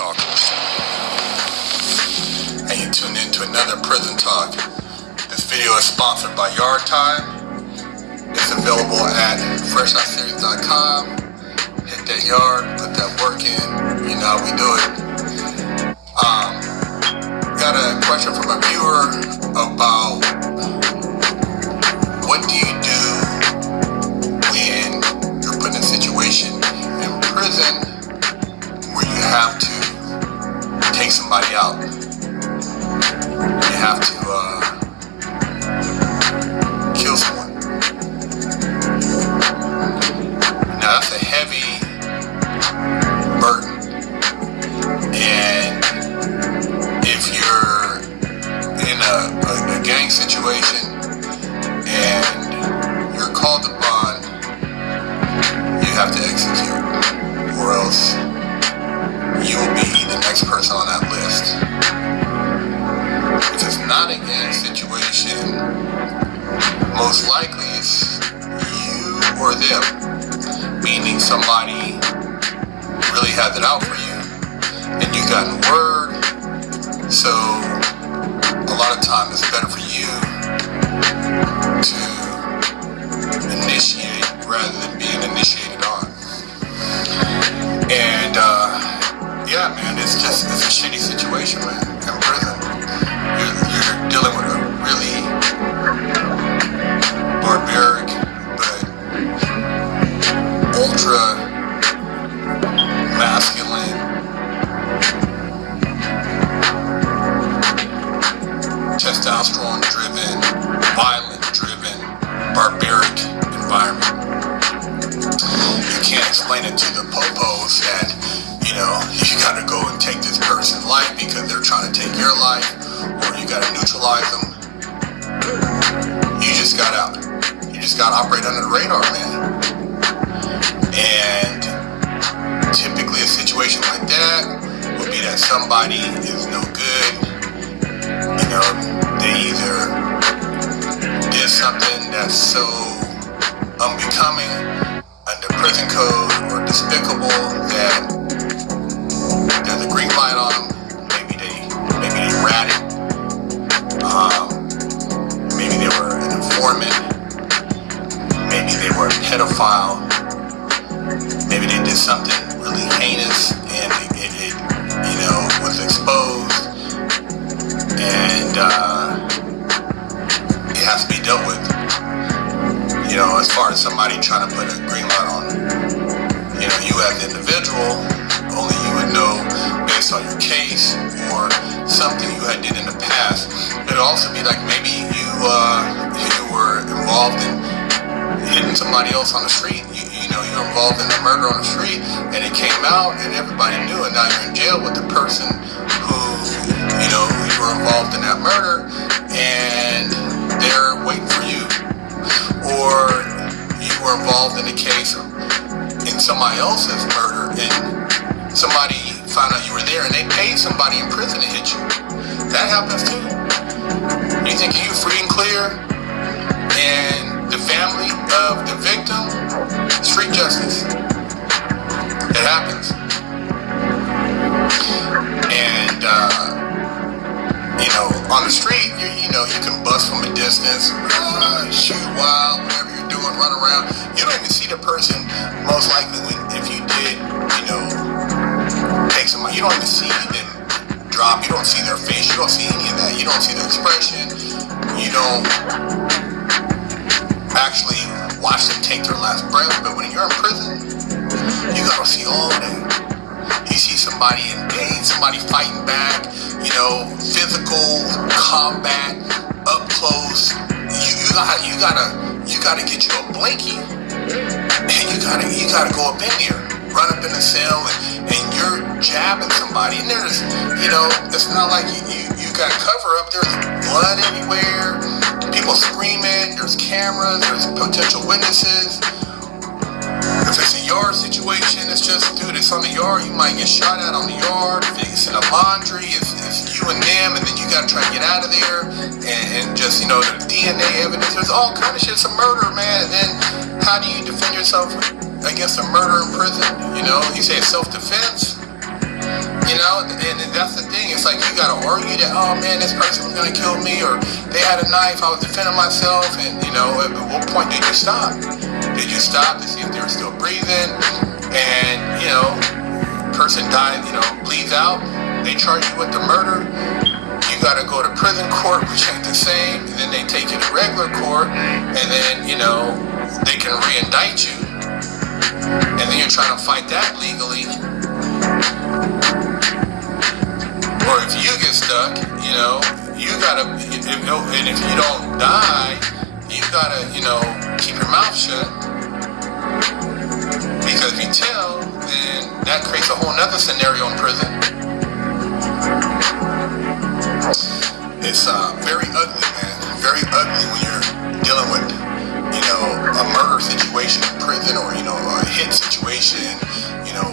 Talkers. And you tuned in to another Prison Talk. This video is sponsored by Yard Time. It's available at freshhotseries.com. Hit that yard, put that work in. You know how we do it. Got a question from a viewer about what do you do when you're put in a situation in prison where you have to take somebody out. You have to kill someone. Now that's a heavy burden. And if you're in a gang situation and you're called upon, you have to execute, or else you will be the next person on that list. If it's not a gang situation, most likely it's you or them, meaning somebody really has it out for you and you gotten word. So a lot of times it's better for you to initiate rather than being initiated on. And yeah, man, it's a shitty situation, man. In prison, you're dealing with a really barbaric but ultra masculine, testosterone driven, violent driven, barbaric environment. You can't explain it to the popos that, you know, you gotta go and take this person's life because they're trying to take your life, or you gotta neutralize them. You just gotta operate under the radar, man. And typically a situation like that would be that somebody is no good. You know, they either did something that's so unbecoming under prison code or despicable that there's a green light on them. Maybe they ratted. Maybe they were an informant. Maybe they were a pedophile. Maybe they did something really heinous and it you know, was exposed, and it has to be dealt with. You know, as far as somebody trying to put a green light on, you know, you as an individual, only you would know based on your case or something you had did in the past. It'd also be like maybe you were involved in hitting somebody else on the street. You know, you're involved in a murder on the street, and it came out, and everybody knew, and now you're in jail with the person who, you know, you were involved in that murder, and they're waiting for you. Or you were involved in a case in somebody else's murder, and somebody found out you were there, and they paid somebody in prison to hit you. That happens too. You think you free and clear, and the family of the victim, street justice. It happens. And you know, on the street, you know, you can bust from a distance, shoot wild, whatever you're doing, run around. You don't even see the person, most likely, if you did, you know, take somebody, you don't even see them drop, you don't see their face, you don't see any of that, you don't see their expression, you don't actually watch them take their last breath. But when you're in prison, you gotta see all of that. You see somebody in pain, somebody fighting back, you know, physical combat, up close. You gotta get you a blankie, and you gotta go up in there, run up in the cell, and you're jabbing somebody. And there's, you know, it's not like you got cover up. There's blood everywhere, people screaming. There's cameras. There's potential witnesses. If it's a yard situation, it's just, dude, it's on the yard. You might get shot at on the yard. If it's in a laundry, it's you and them, and then you gotta try to get out of there, and just, you know, the DNA evidence. There's all kind of shit. It's a murder, man. And then how do you defend yourself against a murder in prison? You know, you say it's self-defense. You know, and that's the thing. It's like you gotta argue that, oh man, this person was gonna kill me, or they had a knife, I was defending myself, and you know, at what point did you stop? Did you stop to see if they were still breathing? And you know, person died, you know, bleeds out, they charge you with the murder. You gotta go to prison court, which ain't the same, and then they take you to regular court, and then you know, they can re-indict you, and then you're trying to fight that legally. Or if you get stuck, you know, you gotta, and if you don't die, you gotta, you know, keep your mouth shut. Because if you tell, then that creates a whole nother scenario in prison. It's very ugly, man. Very ugly when you're dealing with, you know, a murder situation in prison, or, you know, a hit situation, you know,